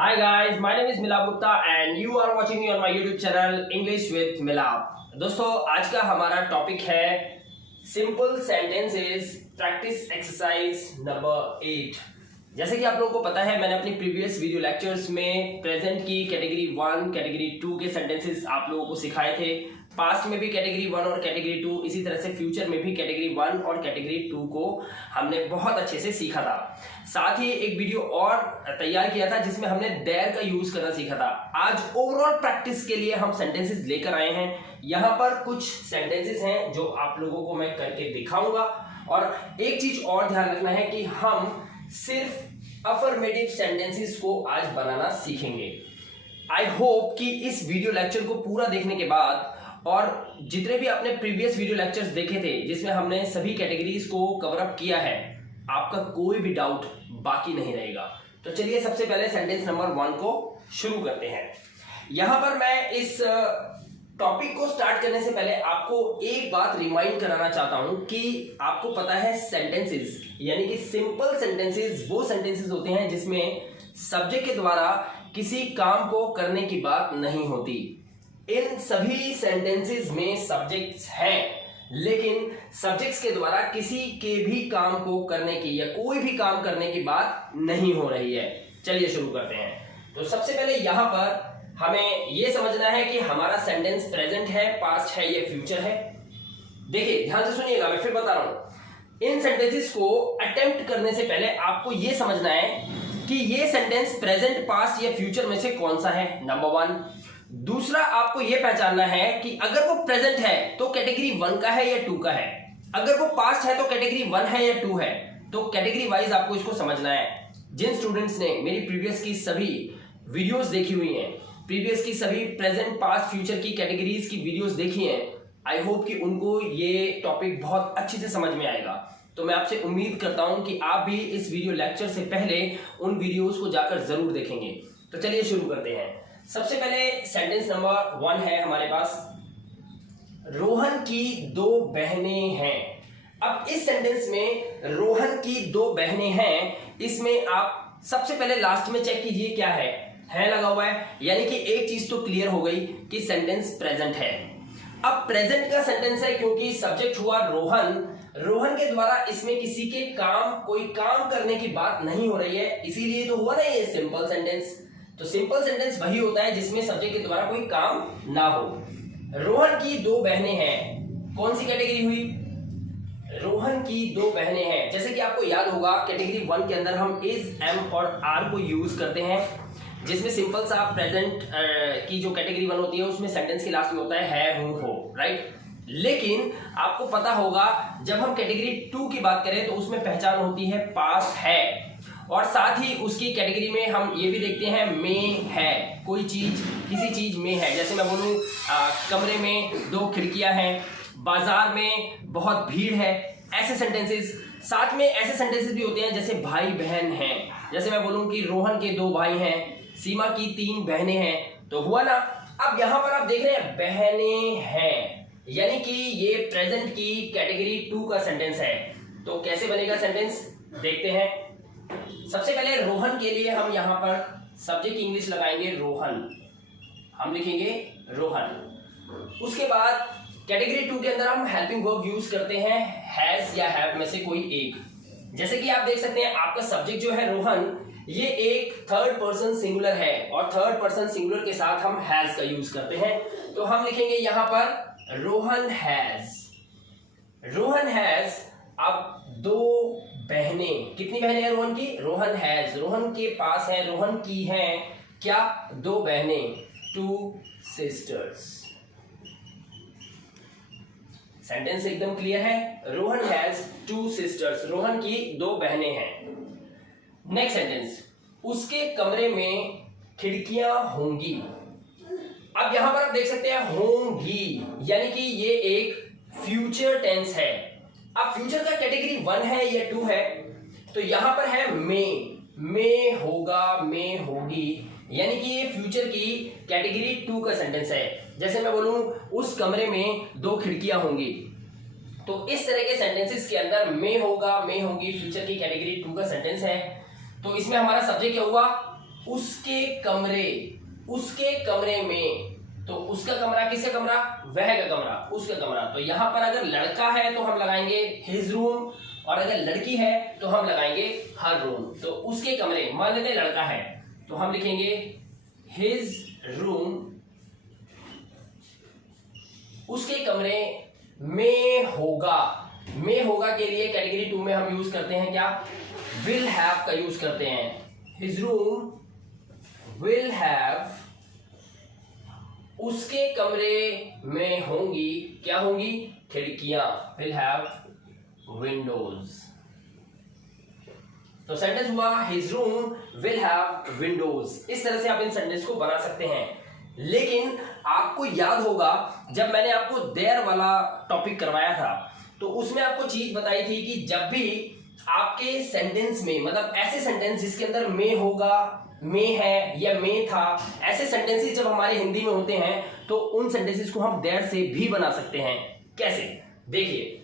Hi guys, my name is Milab Gupta and you are watching me on my YouTube channel English with Milab। दोस्तों आज का हमारा topic है simple sentences practice exercise number 8। जैसे कि आप लोगों को पता है मैंने अपनी प्रीवियस वीडियो लेक्चर्स में प्रेजेंट की कैटेगरी 1, कैटेगरी 2 के सेंटेंसेस आप लोगों को सिखाए थे। पास्ट में भी कैटेगरी 1 और कैटेगरी 2, इसी तरह से फ्यूचर में भी कैटेगरी 1 और कैटेगरी 2 को हमने बहुत अच्छे से सीखा था। साथ ही एक वीडियो और तैयार किया था जिसमें हमने देयर का यूज करना सीखा था। आज ओवरऑल प्रैक्टिस के लिए हम सेंटेंसेस लेकर आए हैं। यहाँ पर कुछ सेंटेंसेस हैं जो आप लोगों को मैं करके दिखाऊंगा। और एक चीज और ध्यान रखना है कि हम सिर्फ अफर्मेटिव सेंटेंसेस को आज बनाना सीखेंगे। आई होप कि इस वीडियो लेक्चर को पूरा देखने के बाद और जितने भी आपने प्रीवियस वीडियो लेक्चर्स देखे थे जिसमें हमने सभी कैटेगरीज को कवर अप किया है, आपका कोई भी डाउट बाकी नहीं रहेगा। तो चलिए सबसे पहले सेंटेंस नंबर 1 को शुरू करते हैं। यहां पर मैं इस टॉपिक को स्टार्ट करने से पहले आपको एक बात रिमाइंड कराना चाहता हूं कि आपको पता है सेंटेंसेस यानी कि सिंपल सेंटेंसेस वो सेंटेंसेस होते हैं जिसमें सब्जेक्ट के द्वारा किसी काम को करने की बात नहीं होती। इन सभी सेंटेंसेस में सब्जेक्ट्स हैं लेकिन सब्जेक्ट्स के द्वारा किसी के भी काम को करने की या कोई भी काम करने की बात नहीं हो रही है। चलिए शुरू करते हैं। तो सबसे पहले यहां पर हमें यह समझना है कि हमारा सेंटेंस प्रेजेंट है, पास्ट है या फ्यूचर है। देखिए ध्यान से सुनिएगा, मैं फिर बता रहा हूं। इन सेंटेंसेस को अटेम्प्ट करने से पहले आपको यह समझना है कि ये सेंटेंस प्रेजेंट, पास्ट या फ्यूचर में से कौन सा है, नंबर 1। दूसरा आपको यह पहचानना है कि अगर वो प्रेजेंट है तो कैटेगरी 1 का है या 2 का है, अगर वो पास्ट है तो कैटेगरी 1 है या 2 है। तो कैटेगरी वाइज आपको इसको समझना है। जिन स्टूडेंट्स ने मेरी प्रीवियस की सभी वीडियोस देखी हुई हैं, प्रीवियस की सभी प्रेजेंट, पास्ट, फ्यूचर की कैटेगरीज की वीडियोस देखी हैं, आई होप कि उनको ये टॉपिक बहुत अच्छे से समझ में आएगा। तो मैं आपसे उम्मीद करता हूं कि आप भी इस वीडियो लेक्चर से पहले उन वीडियोस को जाकर जरूर देखेंगे। तो चलिए शुरू करते हैं। सबसे पहले सेंटेंस नंबर 1 है हमारे पास, रोहन की 2 बहनें हैं। अब इस सेंटेंस में रोहन की 2 बहनें हैं, इसमें आप सबसे पहले लास्ट में चेक कीजिए क्या है लगा हुआ है, यानी कि एक चीज तो क्लियर हो गई कि सेंटेंस प्रेजेंट है। अब प्रेजेंट का सेंटेंस है क्योंकि सब्जेक्ट हुआ रोहन के द्वारा इसमें किसी के कोई काम करने की बात नहीं हो रही है, इसीलिए तो हुआ ना ये सिंपल सेंटेंस। तो सिंपल सेंटेंस वही होता है जिसमें सब्जेक्ट के द्वारा कोई काम ना हो। रोहन की 2 बहनें हैं, कौन सी कैटेगरी हुई, रोहन की 2 बहनें हैं। जैसे कि आपको याद होगा कैटेगरी 1 के अंदर हम इज, एम और आर को यूज करते हैं, जिसमें सिंपल सा प्रेजेंट की जो कैटेगरी 1 होती है उसमें सेंटेंस के लास्ट में होता है हूं, हो, राइट। लेकिन आपको पता होगा जब हम कैटेगरी 2 की बात करें तो उसमें पहचान होती है पास है, और साथ ही उसकी कैटेगरी में हम ये भी देखते हैं में है, कोई चीज किसी चीज में है। जैसे मैं बोलूं कमरे में 2 खिड़कियां हैं, बाजार में बहुत भीड़ है, ऐसे सेंटेंसेस। साथ में ऐसे सेंटेंसेस भी होते हैं जैसे भाई बहन हैं, जैसे मैं बोलूं कि रोहन के 2 भाई हैं, सीमा की 3 बहनें हैं, तो हुआ ना। अब यहां पर आप देख रहे हैं बहनें हैं, यानी कि ये प्रेजेंट की कैटेगरी 2 का सेंटेंस है। तो कैसे बनेगा सेंटेंस देखते हैं। सबसे पहले रोहन के लिए हम यहां पर सब्जेक्ट की इंग्लिश लगाएंगे रोहन, हम लिखेंगे रोहन। उसके बाद कैटेगरी 2 के अंदर हम हेल्पिंग वर्ब यूज करते हैं हैज या हैव में से कोई एक। जैसे कि आप देख सकते हैं आपका सब्जेक्ट जो है रोहन, ये एक थर्ड पर्सन सिंगुलर है और थर्ड पर्सन सिंगुलर के साथ हम हैज का यूज करते हैं। तो हम लिखेंगे यहां पर रोहन हैज, रोहन हैज। अब 2 बहनें, कितनी बहनें हैं रोहन की, रोहन हैज, रोहन के पास है, रोहन की हैं क्या, 2 बहनें, 2 सिस्टर्स। सेंटेंस एकदम क्लियर है, रोहन हैज 2 सिस्टर्स, रोहन की 2 बहनें हैं। नेक्स्ट सेंटेंस, उसके कमरे में खिड़कियां होंगी। अब यहां पर आप देख सकते हैं होंगी, यानी कि ये एक फ्यूचर टेंस है। अब फ्यूचर का कैटेगरी 1 है या 2 है, तो यहां पर है में होगा, में होगी, यानी कि ये फ्यूचर की कैटेगरी 2 का सेंटेंस है। जैसे मैं बोलूं उस कमरे में 2 खिड़कियां होंगी, तो इस तरह के सेंटेंसेस के अंदर में होगा, में होगी फ्यूचर की कैटेगरी 2 का सेंटेंस है। तो इसमें हमारा सब्जेक्ट क्या हुआ, उसके कमरे, उसके कमरे में, तो उसका कमरा किसका कमरा, वह का कमरा, उसका कमरा। तो यहां पर अगर लड़का है तो हम लगाएंगे हिज रूम, और अगर लड़की है तो हम लगाएंगे हर रूम। तो उसके कमरे, मान लेते हैं लड़का है तो हम लिखेंगे हिज रूम, उसके कमरे में होगा। में होगा के लिए कैटेगरी 2 में हम यूज करते हैं क्या, विल हैव का यूज करते हैं। हिज रूम विल हैव, उसके कमरे में होंगी, क्या होंगी, खिड़कियां, विल हैव विंडोज। तो सेंटेंस हुआ his room will have Windows. इस तरह से आप इन सेंटेंस को बना सकते हैं। लेकिन आपको याद होगा जब मैंने आपको देयर वाला टॉपिक करवाया था तो उसमें आपको चीज बताई थी कि जब भी आपके सेंटेंस में, मतलब ऐसे सेंटेंस जिसके अंदर में होगा, में है या में था, ऐसे सेंटेंसेस जब हमारे हिंदी में होते हैं तो उन सेंटेंसेस को हम देयर से भी बना सकते हैं। कैसे, देखिए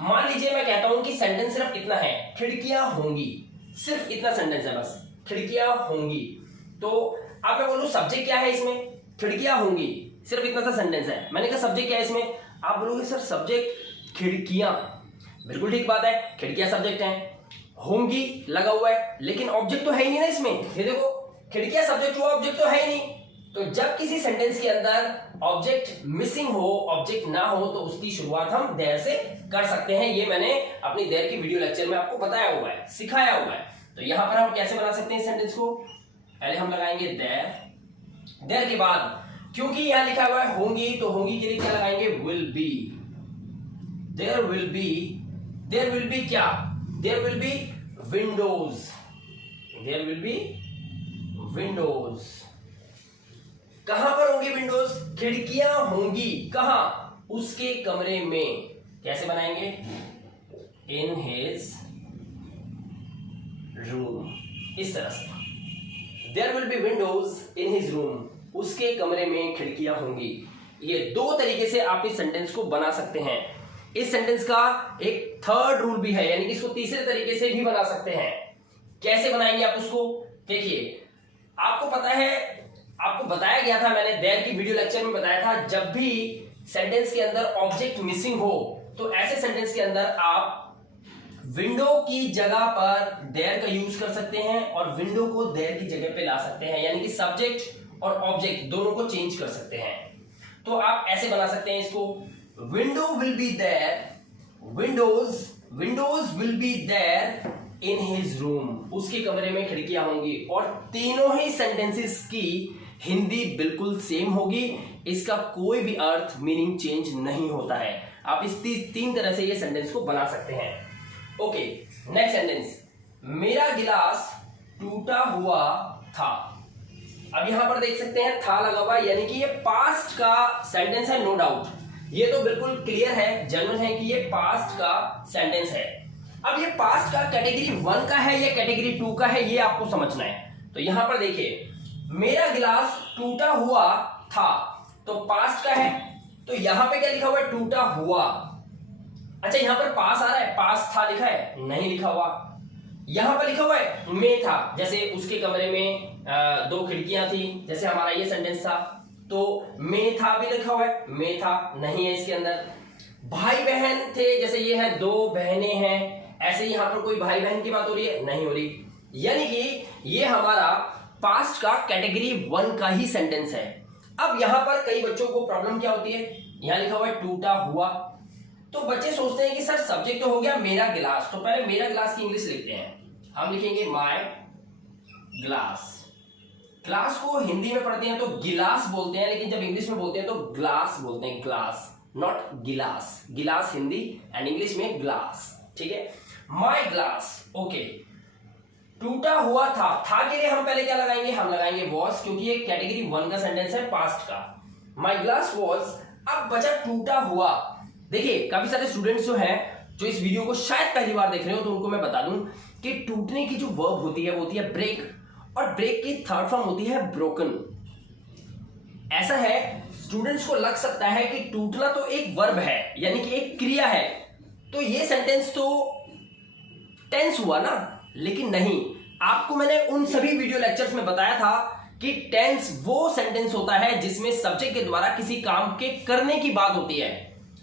मान लीजिए मैं कहता हूं कि सेंटेंस सिर्फ इतना है, खिड़कियां होंगी, सिर्फ इतना सेंटेंस है बस, खिड़कियां होंगी। तो अब मैं बोलूं सब्जेक्ट क्या है इसमें, खिड़कियां होंगी, सिर्फ इतना सा सेंटेंस है। मैंने कहा सब्जेक्ट क्या है इसमें, आप बोलोगे सर सब्जेक्ट खिड़कियां, बिल्कुल ठीक बात है, खिड़कियां सब्जेक्ट है, होंगी लगा हुआ है, लेकिन ऑब्जेक्ट तो है ही नहीं ना इसमें। ये देखो खिड़कियां सब्जेक्ट हुआ, ऑब्जेक्ट तो है ही नहीं। तो जब किसी सेंटेंस के अंदर ऑब्जेक्ट मिसिंग हो, ऑब्जेक्ट ना हो, तो उसकी शुरुआत हम देयर से कर सकते हैं। ये मैंने अपनी देयर की वीडियो लेक्चर में आपको बताया हुआ है, सिखाया हुआ है। तो यहां पर हम कैसे बना सकते हैं इस सेंटेंस को, पहले हम लगाएंगे देयर, देयर के बाद क्योंकि यहां लिखा हुआ है होंगी, तो होंगी के लिए क्या लगाएंगे, will be. There will be, there will be क्या, there will be windows, there will be windows. कहां पर होंगी विंडोज, खिड़कियां होंगी, कहां, उसके कमरे में। कैसे बनाएंगे, इन हिज रूम, इस तरह से। There will be windows in his room, उसके कमरे में खिड़कियां होंगी। ये दो तरीके से आप इस सेंटेंस को बना सकते हैं। इस सेंटेंस का एक थर्ड रूल भी है, यानी कि इसको तीसरे तरीके से भी बना सकते हैं। कैसे बनाएंगे आप उसको, देखिए आपको पता है, आपको बताया गया था, मैंने देयर की वीडियो लेक्चर में बताया था, जब भी सेंटेंस के अंदर ऑब्जेक्ट मिसिंग हो तो ऐसे सेंटेंस के अंदर आप विंडो की जगह पर देयर का यूज कर सकते हैं और विंडो को देयर की जगह पे ला सकते हैं, यानी कि सब्जेक्ट और ऑब्जेक्ट दोनों को चेंज कर सकते हैं। तो आप ऐसे बना सकते हैं इसको, window will be there, windows will be there in his room, उसके कमरे में खिड़कियां होंगी। और तीनों ही सेंटेंसेस की हिंदी बिल्कुल सेम होगी, इसका कोई भी अर्थ, मीनिंग चेंज नहीं होता है। आप इस तीन तरह से ये सेंटेंस को बना सकते हैं। ओके, नेक्स्ट सेंटेंस, मेरा गिलास टूटा हुआ था। अब यहां पर देख सकते हैं था लगा हुआ, यानी कि ये पास्ट का सेंटेंस है, नो डाउट। ये तो बिल्कुल क्लियर है, जनरल है कि ये पास्ट का सेंटेंस है। अब ये पास्ट का कैटेगरी 1 का है या कैटेगरी 2 का है, ये आपको समझना है। तो यहां पर देखिए, मेरा गिलास टूटा हुआ था, तो पास्ट का है, तो यहां पे क्या लिखा हुआ है, टूटा हुआ। अच्छा, यहां पर पास आ रहा है, पास था लिखा है, नहीं लिखा हुआ। यहां पर लिखा हुआ है में था, जैसे उसके कमरे में 2 खिड़कियां थी, जैसे हमारा ये सेंटेंस था, तो में था भी लिखा हुआ है, में था नहीं है इसके अंदर। भाई बहन थे, जैसे ये है 2 बहनें हैं, ऐसे यहां पर कोई भाई बहन की बात हो रही है, नहीं हो रही। यानी कि ये हमारा पास्ट का कैटेगरी 1 का ही सेंटेंस है। अब यहां पर कई बच्चों को प्रॉब्लम क्या होती है, यहां लिखा हुआ है टूटा हुआ, तो बच्चे सोचते हैं कि सर सब्जेक्ट तो हो गया मेरा गिलास, तो पहले मेरा गिलास की इंग्लिश लिखते हैं। हम लिखेंगे माय ग्लास। ग्लास को हिंदी में पढ़ते हैं तो गिलास बोलते हैं, लेकिन जब इंग्लिश में बोलते हैं तो ग्लास बोलते हैं, ग्लास, नॉट गिलास। गिलास हिंदी एंड इंग्लिश में ग्लास, ठीक है। My glass, okay. टूटा हुआ था के लिए हम पहले क्या लगाएंगे, हम लगाएंगे वॉज, क्योंकि ये कैटेगरी 1 का सेंटेंस है पास्ट का। माय ग्लास वॉज, अब बचा टूटा हुआ। देखिए काफी सारे स्टूडेंट्स जो हैं, जो इस वीडियो को शायद पहली बार देख रहे हो, तो उनको मैं बता दूं कि टूटने की जो वर्ब होती है वो होती है ब्रेक, और ब्रेक की थर्ड फॉर्म होती है ब्रोकन। ऐसा है, स्टूडेंट्स को लग सकता है कि टूटना तो एक वर्ब है, यानी कि एक क्रिया है, तो ये सेंटेंस तो टेंस हुआ ना, लेकिन नहीं। आपको मैंने उन सभी वीडियो लेक्चर्स में बताया था कि टेंस वो सेंटेंस होता है जिसमें सब्जेक्ट के द्वारा किसी काम के करने की बात होती है।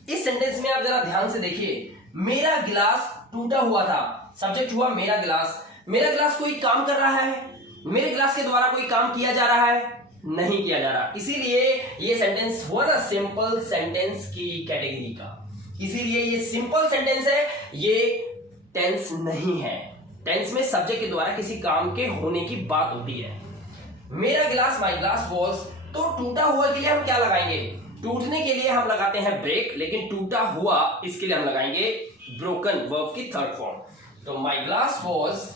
इस सेंटेंस में आप जरा ध्यान से देखिए, मेरा गिलास टूटा हुआ था, सब्जेक्ट हुआ मेरा गिलास। मेरा गिलास कोई काम कर रहा है? मेरे गिलास के द्वारा कोई काम किया जा रहा है? नहीं किया जा रहा। इसीलिए ये सेंटेंस हुआ ना सिंपल सेंटेंस की कैटेगरी का। इसीलिए ये सिंपल सेंटेंस है, ये टेंस नहीं है। टेंस में सब्जेक्ट के द्वारा किसी काम के होने की बात होती है। मेरा गिलास, माई ग्लास वॉज, तो टूटा हुआ के लिए हम क्या लगाएंगे? टूटने के लिए हम लगाते हैं ब्रेक, लेकिन टूटा हुआ इसके लिए हम लगाएंगे ब्रोकन, वर्ब की थर्ड फॉर्म। तो माई ग्लास वॉज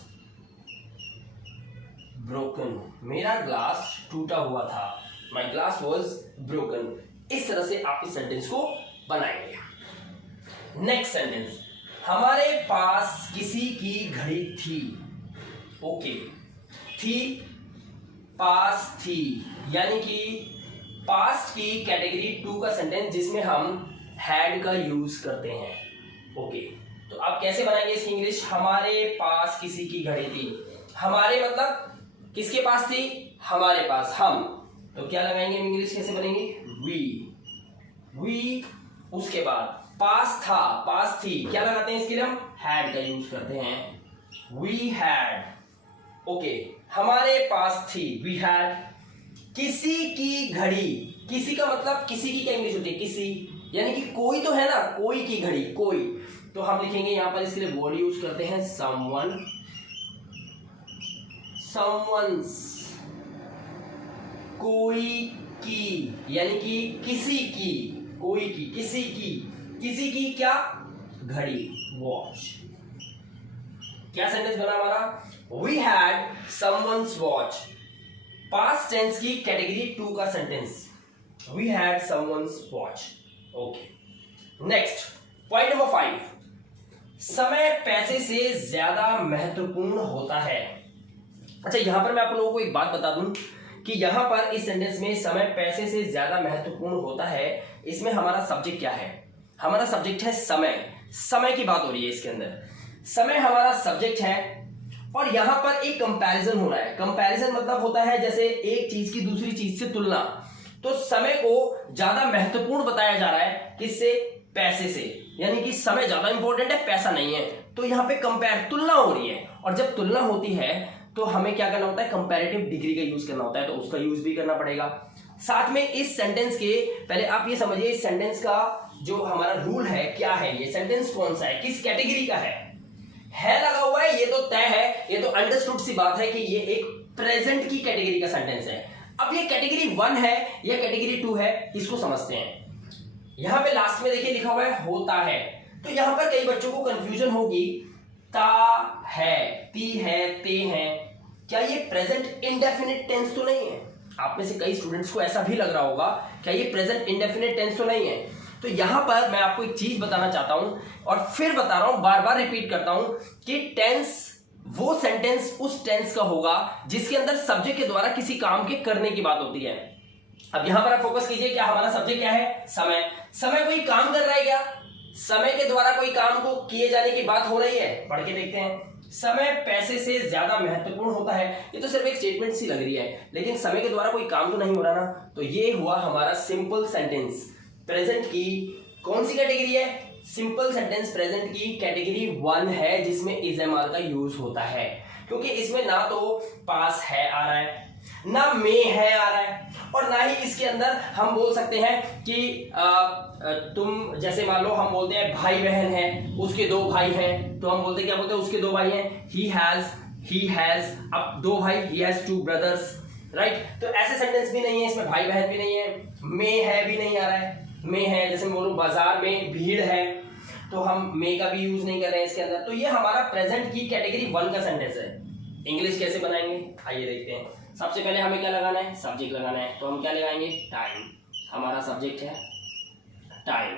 ब्रोकन, मेरा ग्लास टूटा हुआ था, माई ग्लास वॉज ब्रोकन। इस तरह से आप इस सेंटेंस को बनाएंगे। नेक्स्ट सेंटेंस, हमारे पास किसी की घड़ी थी। ओके, थी, पास थी, यानी कि पास्ट की कैटेगरी 2 का सेंटेंस जिसमें हम हैड का यूज करते हैं। ओके, तो आप कैसे बनाएंगे इसकी इंग्लिश? हमारे पास किसी की घड़ी थी। हमारे मतलब किसके पास थी? हमारे पास, हम। तो क्या लगाएंगे इंग्लिश, कैसे बनेंगे? वी। उसके बाद पास था, पास थी, क्या लगाते हैं इसके लिए? हम हैड का यूज करते हैं। We had. ओके, हमारे पास थी, वी हैड। किसी की घड़ी, किसी का मतलब किसी की क्या इंग्लिश होती है? किसी, यानी कि कोई तो है ना, कोई की घड़ी, कोई। तो हम लिखेंगे यहां पर इसके लिए वर्ड यूज करते हैं समवन, समवंस। कोई की, यानी कि किसी की, कोई की, किसी की, किसी की क्या? घड़ी, वॉच। क्या सेंटेंस बना हमारा? We had someone's watch. Past tense की कैटेगरी 2 का sentence, we had someone's watch. Okay, next point number 5, समय पैसे से ज्यादा महत्वपूर्ण होता है। अच्छा, यहां पर मैं आप लोगों को एक बात बता दूं कि यहां पर इस सेंटेंस में समय पैसे से ज्यादा महत्वपूर्ण होता है, इसमें हमारा सब्जेक्ट क्या है? हमारा सब्जेक्ट है समय। समय की बात हो रही है इसके अंदर, समय हमारा सब्जेक्ट है। और यहां पर एक कंपैरिजन हो रहा है। कंपैरिजन मतलब होता है जैसे एक चीज की दूसरी चीज से तुलना। तो समय को ज्यादा महत्वपूर्ण बताया जा रहा है, किससे? पैसे से, यानी कि समय ज्यादा इंपॉर्टेंट है, पैसा नहीं है। तो यहां पे कंपेयर, तुलना हो रही है। और जब तुलना होती है तो हमें क्या करना होता है? कंपैरेटिव डिग्री का यूज करना होता है, तो उसका यूज भी करना पड़ेगा। साथ में इस सेंटेंस के पहले आप ये समझिए, इस सेंटेंस का जो हमारा रूल है क्या है, ये सेंटेंस कौन सा है, किस कैटेगरी का है लगा हुआ है, ये तो तय है, ये तो अंडरस्टूड सी बात है कि ये एक प्रेजेंट की कैटेगरी का सेंटेंस है। अब ये कैटेगरी 1 है या कैटेगरी 2 है, इसको समझते हैं। यहां पे लास्ट में देखिए लिखा हुआ है होता है, तो यहां पर कई बच्चों को कंफ्यूजन होगी, ता है, ती है, ते हैं, क्या ये प्रेजेंट इंडेफिनिट टेंस तो नहीं है? आप में से कई स्टूडेंट्स को ऐसा भी लग रहा होगा, क्या ये प्रेजेंट इंडेफिनिट टेंस तो नहीं है? तो यहां पर मैं आपको एक चीज बताना चाहता हूं और फिर बता रहा हूं, बार बार रिपीट करता हूं कि टेंस वो सेंटेंस उस टेंस का होगा जिसके अंदर सब्जेक्ट के द्वारा किसी काम के करने की बात होती है। अब यहां पर आप फोकस कीजिए, क्या हमारा सब्जेक्ट क्या है? समय। समय कोई काम कर रहा है क्या? समय के द्वारा कोई काम को किए जाने की बात हो रही है? पढ़ के देखते हैं। समय पैसे से ज्यादा महत्वपूर्ण होता है, ये तो सिर्फ एक स्टेटमेंट सी लग रही है, लेकिन समय के द्वारा कोई काम तो नहीं हो रहा ना। तो ये हुआ हमारा सिंपल सेंटेंस। प्रेजेंट की कौन सी कैटेगरी है? सिंपल सेंटेंस प्रेजेंट की कैटेगरी 1 है, जिसमें इज एम आर का यूज होता है, क्योंकि इसमें ना तो पास है आ रहा है, ना में है आ रहा है, और ना ही इसके अंदर हम बोल सकते हैं कि तुम, जैसे मान लो हम बोलते हैं भाई बहन है, उसके 2 भाई हैं, तो हम बोलते हैं, क्या बोलते हैं? उसके 2 भाई हैं, ही हैज, अब 2 भाई, ही हैज 2 ब्रदर्स, राइट। तो ऐसे सेंटेंस भी नहीं है, इसमें भाई बहन भी नहीं है, में है भी नहीं आ रहा है। में है, जैसे मैं बोलूं बाजार में भीड़ है, तो हम में का भी यूज नहीं कर रहे हैं इसके अंदर। तो ये हमारा प्रेजेंट की कैटेगरी 1 का सेंटेंस है। इंग्लिश कैसे बनाएंगे, आइए देखते हैं। सबसे पहले हमें क्या लगाना है? सब्जेक्ट लगाना है। तो हम क्या लगाएंगे? टाइम। हमारा सब्जेक्ट है टाइम।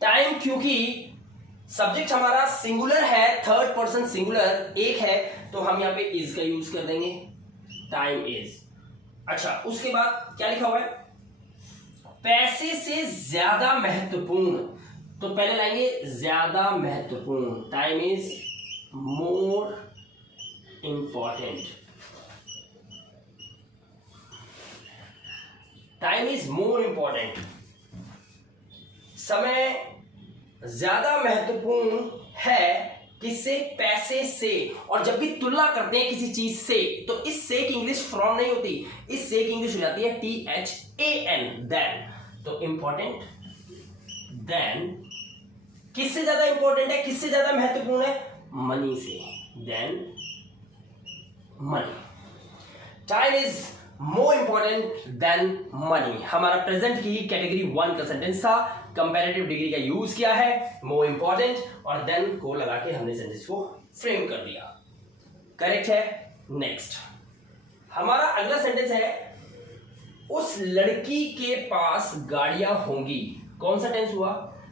टाइम क्योंकि सब्जेक्ट हमारा सिंगुलर है, थर्ड पर्सन सिंगुलर एक है, तो हम यहाँ पे इज का यूज कर देंगे, टाइम इज। अच्छा, उसके बाद क्या लिखा हुआ है? पैसे से ज्यादा महत्वपूर्ण, तो पहले लाएंगे ज्यादा महत्वपूर्ण, time is more important. Time is more important. समय ज्यादा महत्वपूर्ण है किससे? पैसे से। और जब भी तुलना करते हैं किसी चीज से तो इस से की इंग्लिश फ्रॉम नहीं होती, इस से की इंग्लिश हो जाती है THAN, देन। तो इंपॉर्टेंट, देन किससे ज्यादा इंपॉर्टेंट है, किससे ज्यादा महत्वपूर्ण है? मनी से, than money. Time is more important than money. हमारा प्रेजेंट की कैटेगरी 1 का सेंटेंस था, कंपैरेटिव डिग्री का यूज किया है, मोर इंपॉर्टेंट और देन को लगा के हमने सेंटेंस को फ्रेम कर दिया। करेक्ट है। नेक्स्ट हमारा अगला सेंटेंस है, उस लड़की के पास गाड़ियां होंगी। कौन सा टेंस हुआ?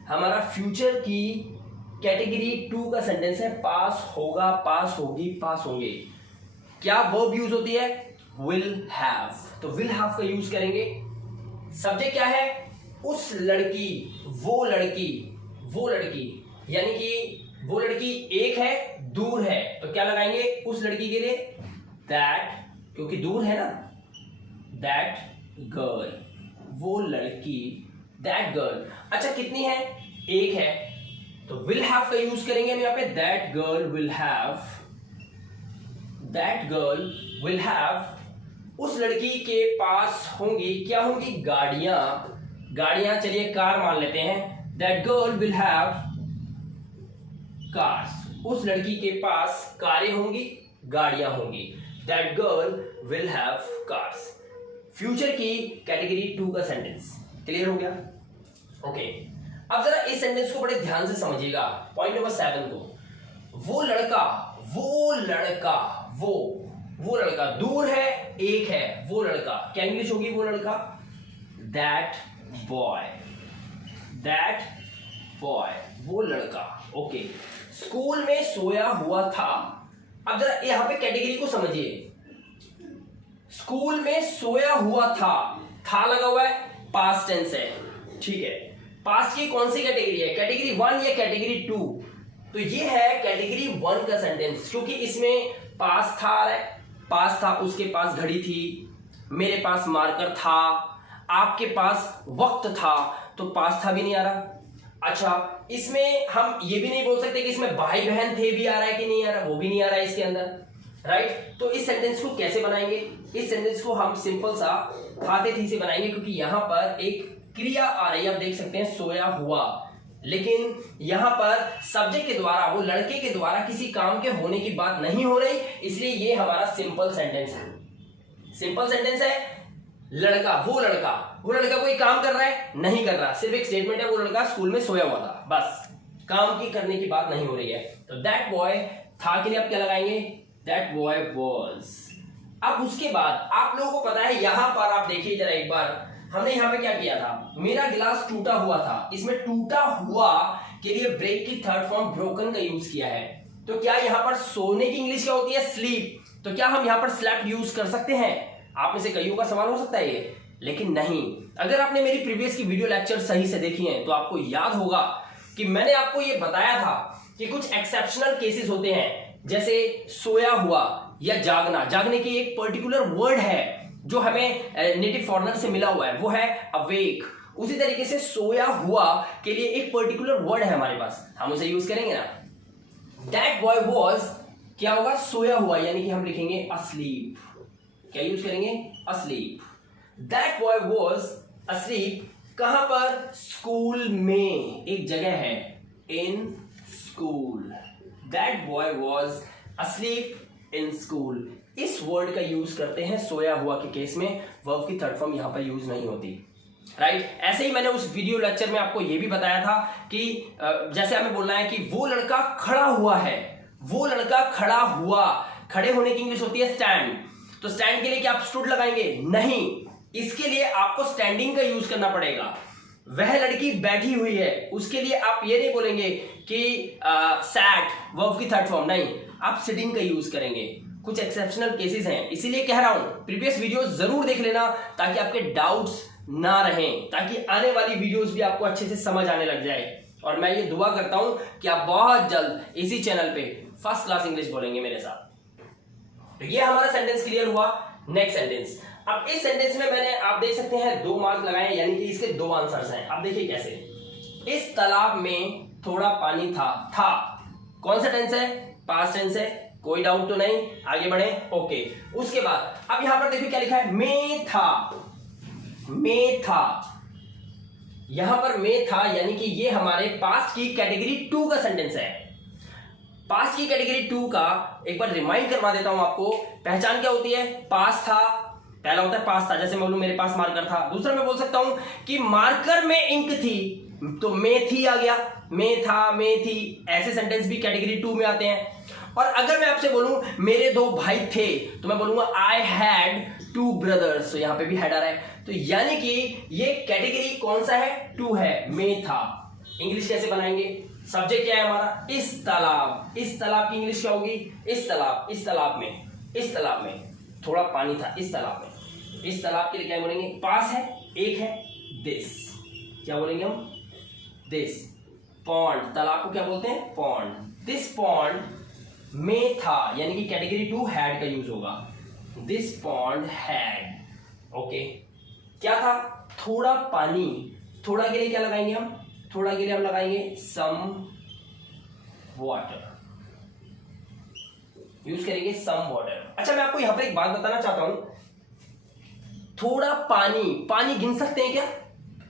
हमारा फ्यूचर की कैटेगरी 2 का सेंटेंस है, पास होगा, पास होगी, पास होंगे। क्या वर्ब यूज होती है? Will have. तो विल हैव का यूज करेंगे। सब्जेक्ट क्या है? उस लड़की, वो लड़की, वो लड़की, यानी कि वो लड़की एक है, दूर है, तो क्या लगाएंगे उस लड़की के लिए? दैट, क्योंकि दूर है ना, दैट गर्ल, वो लड़की, दैट गर्ल। अच्छा कितनी है? एक है, तो विल हैव का यूज करेंगे हम यहाँ पे, that girl will have, that girl will have, उस लड़की के पास होंगी, क्या होंगी? गाड़ियां। गाड़ियां, चलिए कार मान लेते हैं, that girl will have cars, उस लड़की के पास कारें होंगी, गाड़ियां होंगी, that girl will have cars. Future की कैटेगरी 2 का सेंटेंस क्लियर हो गया? ओके, अब जरा इस सेंटेंस को बड़े ध्यान से समझिएगा, पॉइंट नंबर 7 को। वो लड़का, वो लड़का, वो लड़का दूर है, एक है, वो लड़का, क्या इंग्लिश होगी वो लड़का? दैट बॉय, दैट बॉय, वो लड़का। ओके, स्कूल में सोया हुआ था। अब जरा यहां पे कैटेगरी को समझिए, स्कूल में सोया हुआ था लगा हुआ है, पास्ट टेंस है, ठीक है। पास्ट की कौन सी कैटेगरी है? कैटेगरी 1 या कैटेगरी 2? तो ये है कैटेगरी 1 का सेंटेंस, क्योंकि इसमें पास था आ रहा है, पास था, उसके पास घड़ी थी, मेरे पास मार्कर था, आपके पास वक्त था, तो पास था भी नहीं आ रहा। अच्छा, इसमें हम ये भी नहीं बोल सकते कि इसमें भाई बहन थे भी आ रहा है कि नहीं आ रहा, वो भी नहीं आ रहा है इसके अंदर, राइट। तो इस सेंटेंस को कैसे बनाएंगे? इस सेंटेंस को हम सिंपल सा खाते थी से बनाएंगे, क्योंकि यहां पर एक क्रिया आ रही है, आप देख सकते हैं सोया हुआ, लेकिन यहां पर सब्जेक्ट के द्वारा, वो लड़के के द्वारा किसी काम के होने की बात नहीं हो रही, इसलिए ये हमारा सिंपल सेंटेंस है। सिंपल सेंटेंस है, लड़का, वो लड़का कोई काम कर रहा है? नहीं कर रहा, सिर्फ एक स्टेटमेंट है, वो लड़का स्कूल में सोया हुआ था, बस काम की करने की बात नहीं हो रही है। तो दैट बॉय था के लिए आप क्या लगाएंगे? That boy was. अब उसके बाद आप लोगों को पता है, यहां पर आप देखिए जरा एक बार, हमने यहां पे क्या किया था? मेरा गिलास टूटा हुआ था, इसमें टूटा हुआ के लिए ब्रेक की थर्ड फॉर्म ब्रोकन का यूज किया है। तो क्या यहां पर सोने की इंग्लिश क्या होती है? स्लीप। तो क्या हम यहां पर स्लेप्ट यूज कर सकते हैं? आप में से कईयों का सवाल हो सकता है ये, लेकिन नहीं। अगर आपने मेरी प्रीवियस की वीडियो लेक्चर सही से देखी है तो आपको याद होगा कि मैंने आपको ये बताया था कि कुछ एक्सेप्शनल केसेस होते हैं, जैसे सोया हुआ या जागना। जागने की एक पर्टिकुलर वर्ड है जो हमें नेटिव फॉरेनर से मिला हुआ है, वो है अवेक। उसी तरीके से सोया हुआ के लिए एक पर्टिकुलर वर्ड है हमारे पास, हम उसे यूज करेंगे ना। दैट बॉय वाज, क्या होगा? सोया हुआ, यानी कि हम लिखेंगे अस्लीप। क्या यूज करेंगे? Asleep. That boy was asleep, कहां पर? स्कूल में, एक जगह है, in school. That boy was asleep in school. इस वर्ड का यूज करते हैं सोया हुआ के केस में, वर्ब की थर्ड फॉर्म यहां पर यूज नहीं होती, राइट। ऐसे ही मैंने उस वीडियो लेक्चर में आपको यह भी बताया था कि जैसे हमें बोलना है कि वो लड़का खड़ा हुआ है, वो लड़का खड़ा हुआ, खड़े होने की इंग्लिश होती है स्टैंड। तो स्टैंड के लिए क्या आप स्टूड लगाएंगे? नहीं, इसके लिए आपको स्टैंडिंग का यूज करना पड़ेगा। वह लड़की बैठी हुई है, उसके लिए आप ये नहीं बोलेंगे कि सैट, वर्ब की थर्ड फॉर्म, नहीं, आप सिटिंग का यूज करेंगे। कुछ एक्सेप्शनल केसेस हैं, इसीलिए कह रहा हूं प्रीवियस वीडियोस जरूर देख लेना, ताकि आपके डाउट्स ना रहें, ताकि आने वाली वीडियोस भी आपको अच्छे से समझ आने लग जाए। और मैं ये दुआ करता हूं कि आप बहुत जल्द इसी चैनल पे फर्स्ट क्लास इंग्लिश बोलेंगे मेरे साथ। तो ये हमारा सेंटेंस क्लियर हुआ। नेक्स्ट सेंटेंस, अब इस सेंटेंस में मैंने आप देख सकते हैं 2 मार्क लगाए, यानी कि इसके 2 आंसर्स हैं। अब देखिए कैसे, इस तालाब में थोड़ा पानी था कौन सा टेंस है? पास्ट टेंस है, कोई डाउट तो नहीं, आगे बढ़े। ओके, उसके बाद अब यहां पर देखिए क्या लिखा है, में था। यहां पर में था, यानी कि ये हमारे पास्ट की कैटेगरी 2 का सेंटेंस है। पास्ट की कैटेगरी 2 का एक बार रिमाइंड करवा देता हूं आपको। पहचान क्या होती है? पास्ट था, पहला होता है पास्ट था, जैसे मैं बोलूं मेरे पास मार्कर था। दूसरा मैं बोल सकता हूं कि मार्कर में इंक थी, तो में थी आ गया, में था, में थी, ऐसे सेंटेंस भी कैटेगरी 2 में आते हैं। और अगर मैं आपसे बोलूं मेरे 2 भाई थे, तो मैं बोलूंगा आई हैड 2 ब्रदर्स, तो यहां पे भी हैड आ रहा है। तो यानी कि ये कैटेगरी कौन सा है? 2 है, में था। इंग्लिश कैसे बनाएंगे? सब्जेक्ट क्या है हमारा? इस तालाब। इस तालाब की इंग्लिश क्या होगी? इस तालाब में थोड़ा पानी था, इस तालाब में। इस तालाब के लिए क्या बोलेंगे? पास है, एक है दिस, क्या बोलेंगे हम? दिस पॉन्ड, तालाब को क्या बोलते हैं? पॉन्ड। दिस पॉन्ड में था, यानी कि कैटेगरी 2 हैड का यूज होगा। This pond had. ओके, क्या था? थोड़ा पानी। थोड़ा के लिए क्या लगाएंगे हम? थोड़ा के लिए हम लगाएंगे सम वाटर, यूज करेंगे सम वाटर। अच्छा, मैं आपको यहां पर एक बात बताना चाहता हूं, थोड़ा पानी गिन सकते हैं क्या?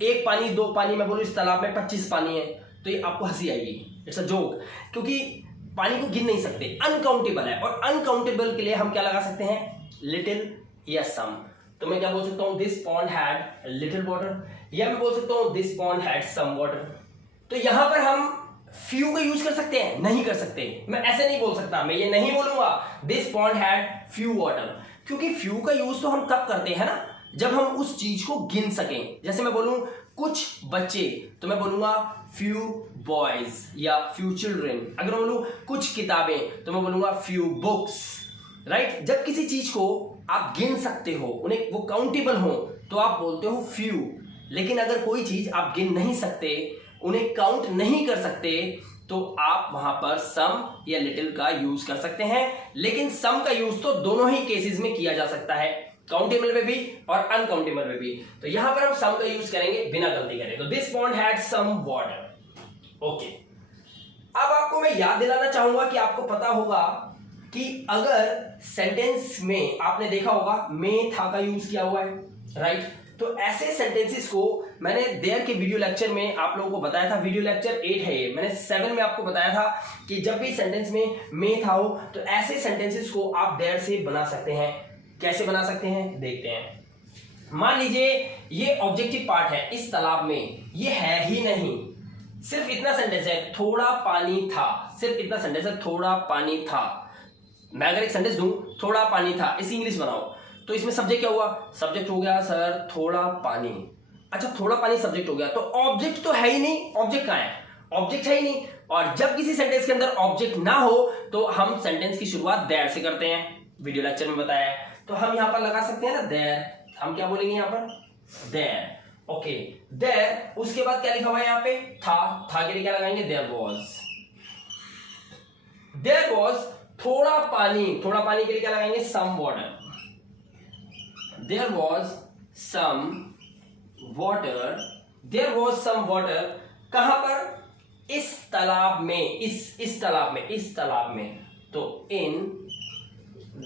1 पानी, 2 पानी। मैं बोलूं इस तालाब में 25 पानी है, तो ये आपको हंसी आएगी, इट्स अ जोक, क्योंकि पानी को गिन नहीं सकते, अनकाउंटेबल है। और अनकाउंटेबल के लिए हम क्या लगा सकते हैं? लिटिल या सम। तो मैं क्या बोल सकता हूं? This pond had little water, या मैं बोल सकता हूं this pond had some water. तो यहां पर हम फ्यू का यूज कर सकते हैं? नहीं कर सकते। मैं ऐसे नहीं बोल सकता, मैं ये नहीं बोलूंगा this pond had few water, क्योंकि फ्यू का यूज तो हम तब करते हैं ना जब हम उस चीज को गिन सकें। जैसे मैं बोलूं कुछ बच्चे, तो मैं बोलूंगा फ्यू बॉयज या फ्यू चिल्ड्रन। अगर मैं बोलूं कुछ किताबें, तो मैं बोलूंगा फ्यू बुक्स, राइट। जब किसी चीज को आप गिन सकते हो, उन्हें वो काउंटेबल हो, तो आप बोलते हो फ्यू। लेकिन अगर कोई चीज आप गिन नहीं सकते, उन्हें काउंट नहीं कर सकते, तो आप वहां पर सम या लिटिल का यूज कर सकते हैं। लेकिन सम का यूज तो दोनों ही केसेस में किया जा सकता है, काउंटेबल में भी और अनकाउंटेबल में भी। तो यहां पर हम सम का यूज करेंगे बिना गलती करे। तो this pond had some water. Okay, अब आपको मैं याद दिलाना चाहूंगा कि आपको पता होगा कि अगर सेंटेंस में आपने देखा होगा में था का यूज किया हुआ है, राइट। तो ऐसे सेंटेंसेस को मैंने देयर के वीडियो लेक्चर में आप लोगों को बताया था, वीडियो लेक्चर 8 है ये। मैंने 7 में आपको बताया था कि जब भी सेंटेंस में था हो, तो ऐसे सेंटेंसेस को आप देयर से बना सकते हैं। कैसे बना सकते हैं देखते हैं। मान लीजिए ये ऑब्जेक्टिव पार्ट है, इस तालाब में ये है ही नहीं, सिर्फ इतना सेंटेंस है, थोड़ा पानी था। सिर्फ इतना सेंटेंस है, थोड़ा पानी था। मैं अगर एक सेंटेंस दूं, थोड़ा पानी था, इसकी इंग्लिश बनाओ, तो इसमें सब्जेक्ट क्या हुआ? सब्जेक्ट हो गया सर थोड़ा पानी। अच्छा, थोड़ा पानी सब्जेक्ट हो गया, तो ऑब्जेक्ट तो है ही नहीं। ऑब्जेक्ट कहां है? ऑब्जेक्ट है ही नहीं। और जब किसी सेंटेंस के अंदर ऑब्जेक्ट ना हो, तो हम सेंटेंस की शुरुआत देयर से करते हैं, वीडियो लेक्चर में बताया है। तो हम यहां पर लगा सकते हैं ना देयर। हम क्या बोलेंगे यहां पर? देयर। Okay, there. उसके बाद क्या लिखा हुआ है यहां पे? था के लिए क्या लगाएंगे? There was. देयर वॉज थोड़ा पानी। थोड़ा पानी के लिए क्या लगाएंगे? Some water. There was some water. There was some water कहां पर? इस तालाब में। इस तालाब में। तो इन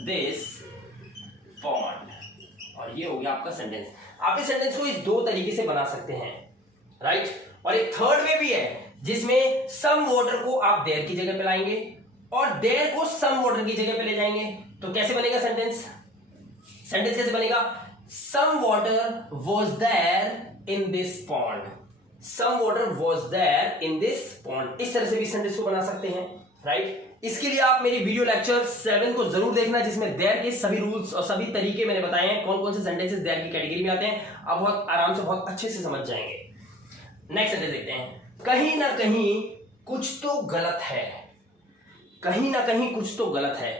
दिस पॉन्ड। और ये हो गया आपका सेंटेंस। आप इस सेंटेंस को इस 2 तरीके से बना सकते हैं, राइट। और एक थर्ड वे भी है, जिसमें सम वाटर को आप देयर की जगह पे लाएंगे और देयर को सम वाटर की जगह पे ले जाएंगे। तो कैसे बनेगा सेंटेंस? सेंटेंस कैसे बनेगा? Some water was there in this pond. Some water was there in this pond. इस तरह से भी सेंटेंस को बना सकते हैं, राइट। इसके लिए आप मेरी वीडियो लेक्चर 7 को जरूर देखना, जिसमें देयर के सभी रूल्स और सभी तरीके मैंने बताए हैं, कौन कौन से सेंटेंसेस देयर की कैटेगरी में आते हैं। आप बहुत आराम से, बहुत अच्छे से समझ जाएंगे। नेक्स्ट सेंटेंस देखते हैं। कहीं ना कहीं कुछ तो गलत है। कहीं ना कहीं कुछ तो गलत है,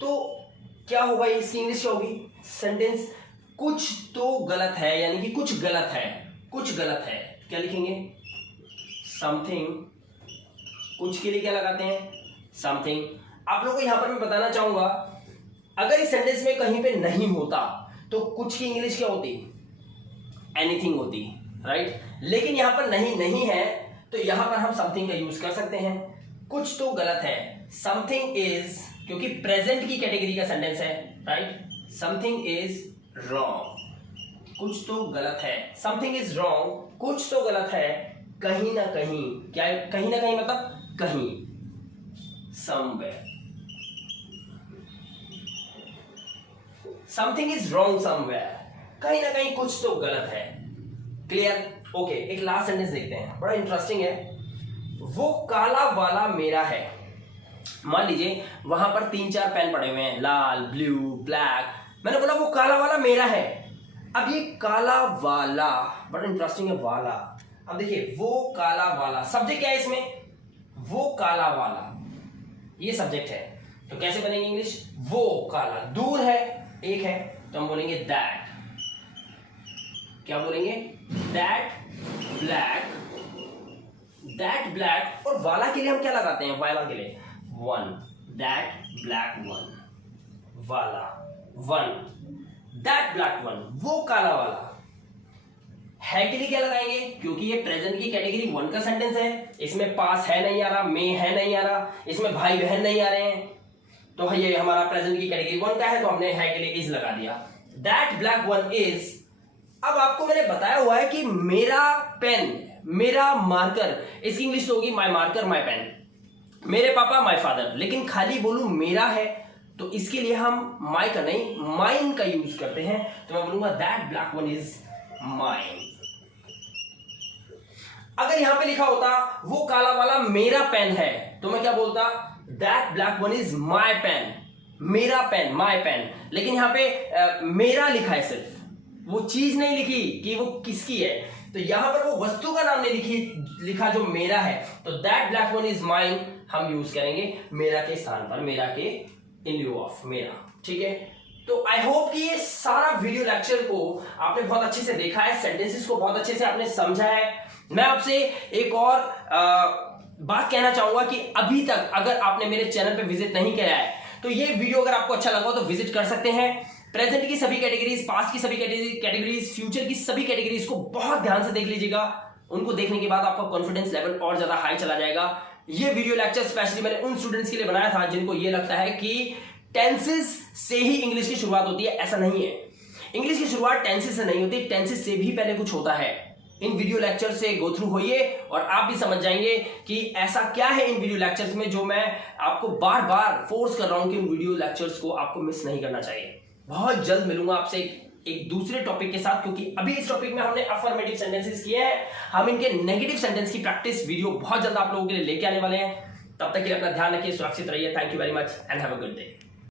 तो क्या होगा? इसकी इंग्लिश क्या होगी? सेंटेंस कुछ तो गलत है, यानी कि कुछ गलत है। कुछ गलत है, क्या लिखेंगे? समथिंग। कुछ के लिए क्या लगाते हैं? समथिंग। आप लोगों को यहां पर मैं बताना चाहूंगा अगर इस सेंटेंस में कहीं पे नहीं होता तो कुछ की इंग्लिश क्या होती? एनीथिंग होती, राइट? लेकिन यहां पर नहीं है तो यहां पर हम समथिंग का यूज कर सकते हैं। कुछ तो गलत है, समथिंग इज, क्योंकि प्रेजेंट की कैटेगरी का सेंटेंस है, राइट? समथिंग इज रॉन्ग, कुछ तो गलत है। समथिंग इज रॉन्ग, कुछ तो गलत है कहीं ना कहीं। क्या है कहीं ना कहीं? मतलब कहीं, somewhere. Something is wrong somewhere, कहीं ना कहीं कुछ तो गलत है। क्लियर? ओके, एक लास्ट सेंटेंस देखते हैं, बड़ा इंटरेस्टिंग है। वो काला वाला मेरा है। मान लीजिए वहां पर 3-4 पेन पड़े हुए हैं, लाल, ब्लू, ब्लैक। मैंने बोला वो काला वाला मेरा है। अब ये काला वाला बड़ा इंटरेस्टिंग है, वाला। अब देखिए वो काला वाला, सब्जेक्ट क्या है इसमें? वो काला वाला, ये सब्जेक्ट है। तो कैसे बनेंगे इंग्लिश? वो काला, दूर है, एक है, तो हम बोलेंगे दैट। क्या बोलेंगे? That black, that black. और वाला के लिए हम क्या लगाते हैं? वाला के लिए वन, दैट ब्लैक वन, वाला वन, दैट ब्लैक वन, वो काला वाला। है के लिए क्या लगाएंगे? क्योंकि ये प्रेजेंट की कैटेगरी वन का सेंटेंस है, इसमें पास है नहीं आ रहा, में है नहीं आ रहा, इसमें भाई बहन नहीं आ रहे हैं, तो ये हमारा प्रेजेंट की कैटेगरी वन का है, तो हमने है के लिए इज लगा दिया। That black one is. अब आपको मैंने बताया हुआ है कि मेरा पेन, मेरा मार्कर, इसकी इंग्लिश होगी माय मार्कर, माय पेन। मेरे पापा, माय फादर। लेकिन खाली बोलूं मेरा है तो इसके लिए हम माय का नहीं, माइन का यूज करते हैं। तो मैं बोलूंगा that black one is mine. अगर यहां पे लिखा होता वो काला वाला मेरा पेन है, तो मैं क्या बोलता? That black one is my pen, मेरा पेन, माय पेन। लेकिन यहां पे मेरा लिखा है, सिर्फ वो चीज नहीं लिखी कि वो किसकी है, तो यहां पर वो वस्तु का नाम नहीं लिखा जो मेरा है, तो that black one is mine हम यूज करेंगे मेरा के स्थान पर, मेरा के इन लिeu ऑफ मेरा। ठीक है, तो आई होप कि ये सारा वीडियो लेक्चर को आपने बहुत अच्छे से देखा है, सेंटेंसेस को बहुत अच्छे से आपने समझा है। मैं आपसे एक और बात कहना चाहूंगा कि अभी तक अगर आपने मेरे चैनल पे विजिट नहीं किया है तो ये वीडियो अगर आपको अच्छा लगा तो विजिट कर सकते हैं। प्रेजेंट की सभी कैटेगरीज, पास्ट की सभी कैटेगरीज, फ्यूचर की सभी कैटेगरीज को बहुत ध्यान से देख लीजिएगा। उनको देखने के बाद आपका कॉन्फिडेंस लेवल और ज्यादा हाई चला जाएगा। ये वीडियो लेक्चर स्पेशली मैंने उन स्टूडेंट्स के लिए बनाया था जिनको ये लगता है कि टेंसेस से ही इंग्लिश की शुरुआत होती है। ऐसा नहीं है, इंग्लिश की शुरुआत टेंसेस से नहीं होती, टेंसेस से भी पहले कुछ होता है। इन वीडियो लेक्चर से गो थ्रू होइए और आप भी समझ जाएंगे कि ऐसा क्या है इन वीडियो लेक्चर्स में जो मैं आपको बार बार फोर्स कर रहा हूं कि इन वीडियो लेक्चर्स को आपको मिस नहीं करना चाहिए। बहुत जल्द मिलूंगा आपसे एक दूसरे टॉपिक के साथ, क्योंकि अभी इस टॉपिक में हमने अफर्मेटिव सेंटेंसेस किए हैं, हम इनके नेगेटिव सेंटेंस की प्रैक्टिस वीडियो बहुत जल्द आप लोगों के लिए लेके आने वाले हैं। तब तक के लिए अपना ध्यान रखिए, सुरक्षित रहिए। Thank you very much and have a good day.